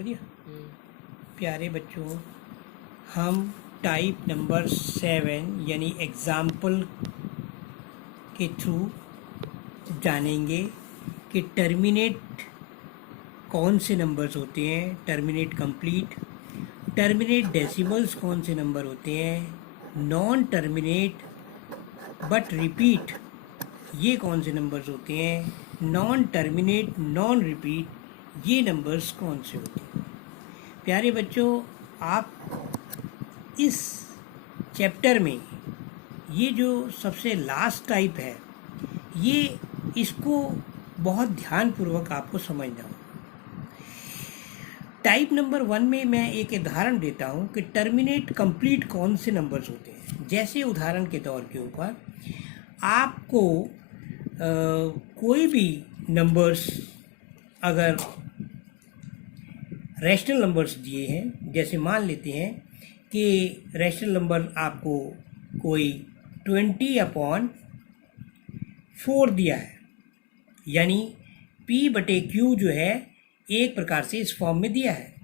कर दिया। प्यारे बच्चों, हम टाइप नंबर 7 यानी एग्जाम्पल के थ्रू जानेंगे कि टर्मिनेट कौन से नंबर्स होते हैं, टर्मिनेट कंप्लीट, टर्मिनेट डेसिमल्स कौन से नंबर होते हैं, नॉन टर्मिनेट बट रिपीट ये कौन से नंबर्स होते हैं, नॉन टर्मिनेट नॉन रिपीट ये नंबर्स कौन से होते हैं। प्यारे बच्चों, आप इस चैप्टर में ये जो सबसे लास्ट टाइप है ये इसको बहुत ध्यानपूर्वक आपको समझना होगा। टाइप नंबर 1 में मैं एक उदाहरण देता हूँ कि टर्मिनेट कंप्लीट कौन से नंबर्स होते हैं। जैसे उदाहरण के तौर के ऊपर आपको कोई भी नंबर्स अगर रैशनल नंबर्स दिए हैं, जैसे मान लेते हैं कि रैशनल नंबर आपको कोई 20/4 दिया है, यानी P/Q जो है एक प्रकार से इस फॉर्म में दिया है।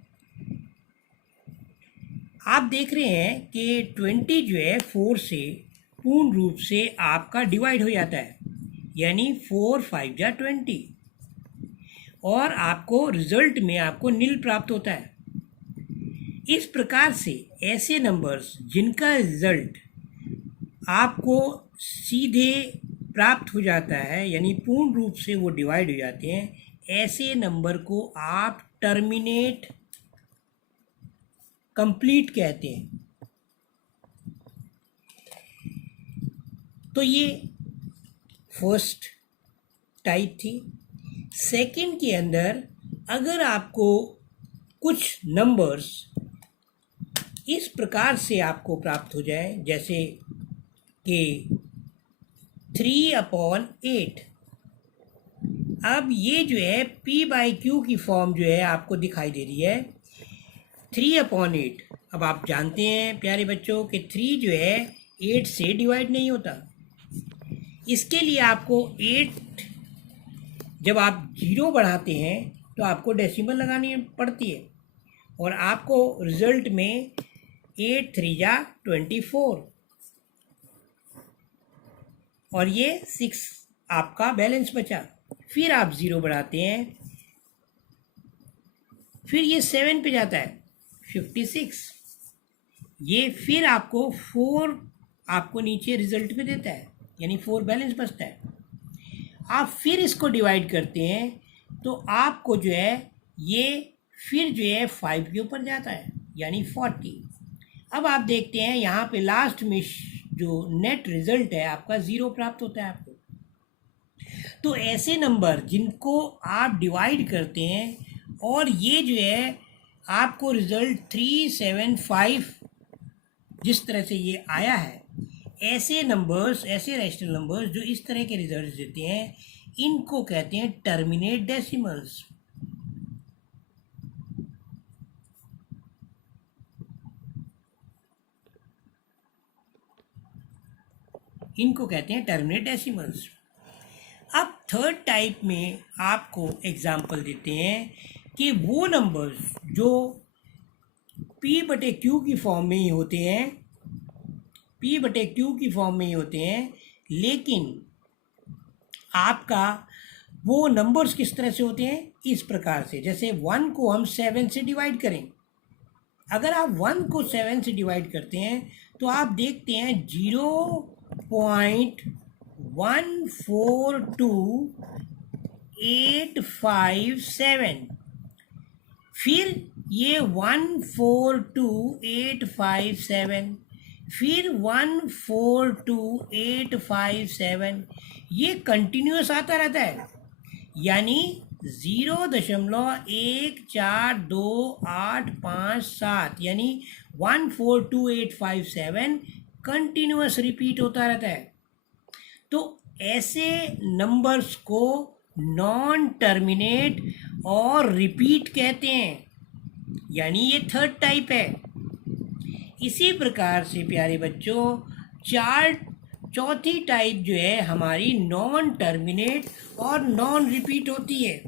आप देख रहे हैं कि 20 जो है 4 से पूर्ण रूप से आपका डिवाइड हो जाता है, यानी 4 5 जा 20 और आपको रिजल्ट में आपको नील प्राप्त होता है। इस प्रकार से ऐसे नंबर्स जिनका रिजल्ट आपको सीधे प्राप्त हो जाता है, यानी पूर्ण रूप से वो डिवाइड हो जाते हैं, ऐसे नंबर को आप टर्मिनेट कंप्लीट कहते हैं। तो ये फर्स्ट टाइप थी। सेकंड के अंदर अगर आपको कुछ नंबर्स इस प्रकार से आपको प्राप्त हो जाए, जैसे कि 3/8, अब ये जो है P/Q की फॉर्म जो है आपको दिखाई दे रही है 3/8। अब आप जानते हैं प्यारे बच्चों कि 3 जो है 8 से डिवाइड नहीं होता। इसके लिए आपको 8 जब आप 0 बढ़ाते हैं तो आपको डेसिमल लगानी पड़ती है और आपको रिजल्ट में 8 3 जा 24 और ये 6 आपका बैलेंस बचा। फिर आप 0 बढ़ाते हैं, फिर ये 7 पे जाता है 56, ये फिर आपको 4 आपको नीचे रिजल्ट में देता है, यानी 4 बैलेंस बचता है। आप फिर इसको डिवाइड करते हैं तो आपको जो है ये फिर जो है 5 के ऊपर जाता है, यानी 40। अब आप देखते हैं यहाँ पे लास्ट में जो नेट रिजल्ट है आपका 0 प्राप्त होता है आपको। तो ऐसे नंबर जिनको आप डिवाइड करते हैं और ये जो है आपको रिजल्ट 3 7 5 जिस तरह से ये आया है, ऐसे नंबर्स, ऐसे रैशनल नंबर्स जो इस तरह के रिजल्ट देते हैं, इनको कहते हैं टर्मिनेट डेसिमल्स। इनको कहते हैं टर्मिनेट डेसिमल्स। अब थर्ड टाइप में आपको एग्जाम्पल देते हैं कि वो नंबर्स जो P/Q की फॉर्म में ही होते हैं, P/Q की फॉर्म में ही होते हैं, लेकिन आपका वो नंबर्स किस तरह से होते हैं, इस प्रकार से। जैसे 1 को हम 7 से डिवाइड करें, अगर आप 1 को 7 से डिवाइड करते हैं तो आप देखते हैं 0.142857, फिर ये 142857, फिर 142857, ये कंटिन्यूस आता रहता है, यानी 0.142857 यानी 142857 कंटिन्यूस रिपीट होता रहता है। तो ऐसे नंबर्स को नॉन टर्मिनेट और रिपीट कहते हैं, यानी ये थर्ड टाइप है। इसी प्रकार से प्यारे बच्चों चौथी टाइप जो है हमारी नॉन टर्मिनेट और नॉन रिपीट होती है।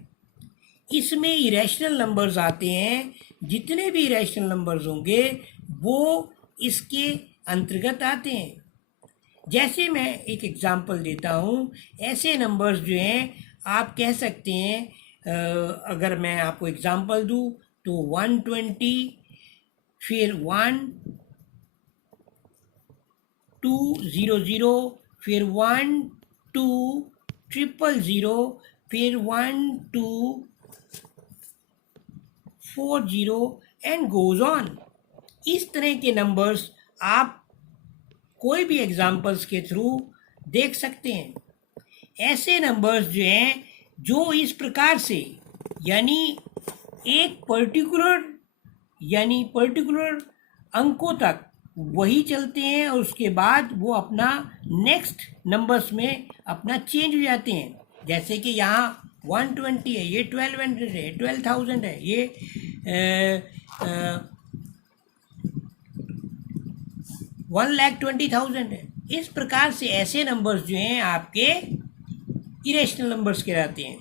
इसमें इरेशनल नंबर्स आते हैं, जितने भी इरेशनल नंबर्स होंगे वो इसके अंतर्गत आते हैं। जैसे मैं एक एग्जांपल देता हूँ, ऐसे नंबर्स जो हैं आप कह सकते हैं, अगर मैं आपको एग्जांपल दूँ तो 120, फिर 1200, फिर 12000, फिर 1240 एंड गोज ऑन। इस तरह के नंबर्स आप कोई भी एग्जाम्पल्स के थ्रू देख सकते हैं। ऐसे नंबर्स जो हैं जो इस प्रकार से यानी एक पर्टिकुलर अंकों तक वही चलते हैं और उसके बाद वो अपना नेक्स्ट नंबर्स में अपना चेंज हो जाते हैं। जैसे कि यहाँ 120 है, ये 1200 है, 12,000 है, ये 1,20,000 है। इस प्रकार से ऐसे नंबर्स जो हैं आपके इरेशनल नंबर्स कहलाते हैं।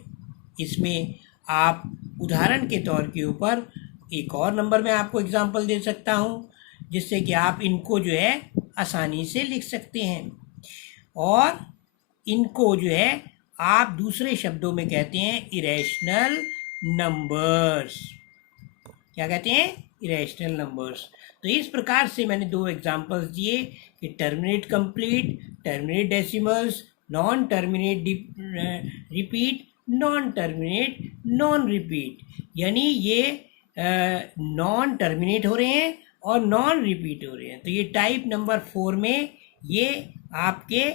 इसमें आप उदाहरण के तौर के ऊपर एक और नंबर में आपको एग्जांपल दे सकता हूँ, जिससे कि आप इनको जो है आसानी से लिख सकते हैं। और इनको जो है आप दूसरे शब्दों में कहते हैं इरेशनल नंबर्स। क्या कहते हैं? Irrational numbers. तो इस प्रकार से मैंने दो एग्जांपल्स दिए कि terminate complete, terminate decimals, non terminate repeat, non terminate non repeat. यानी ये नॉन टर्मिनेट हो रहे हैं और नॉन रिपीट हो रहे हैं। तो ये टाइप नंबर 4 में ये आपके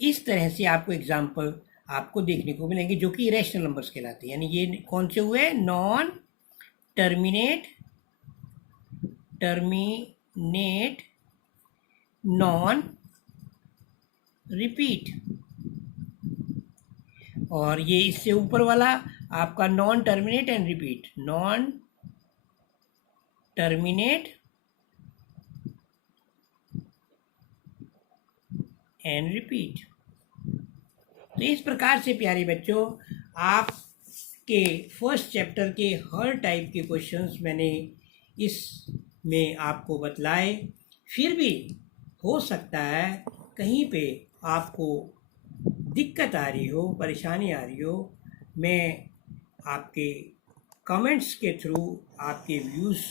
इस तरह से आपको एग्जाम्पल आपको देखने को मिलेंगे जो कि इरेशनल नंबर्स कहलाते हैं। यानी ये कौन से हुए? Non terminate non repeat. और ये इससे ऊपर वाला आपका non terminate and repeat, non terminate and repeat. तो इस प्रकार से प्यारे बच्चों आपके फर्स्ट चैप्टर के हर टाइप के क्वेश्चंस मैंने इसमें आपको बतलाए। फिर भी हो सकता है कहीं पे आपको दिक्कत आ रही हो, परेशानी आ रही हो। मैं आपके कमेंट्स के थ्रू आपके व्यूज़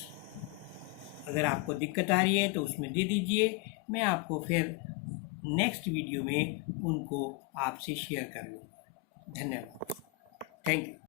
अगर आपको दिक्कत आ रही है तो उसमें दे दीजिए। मैं आपको फिर नेक्स्ट वीडियो में उनको आपसे शेयर कर लूँगा। धन्यवाद। Thank you.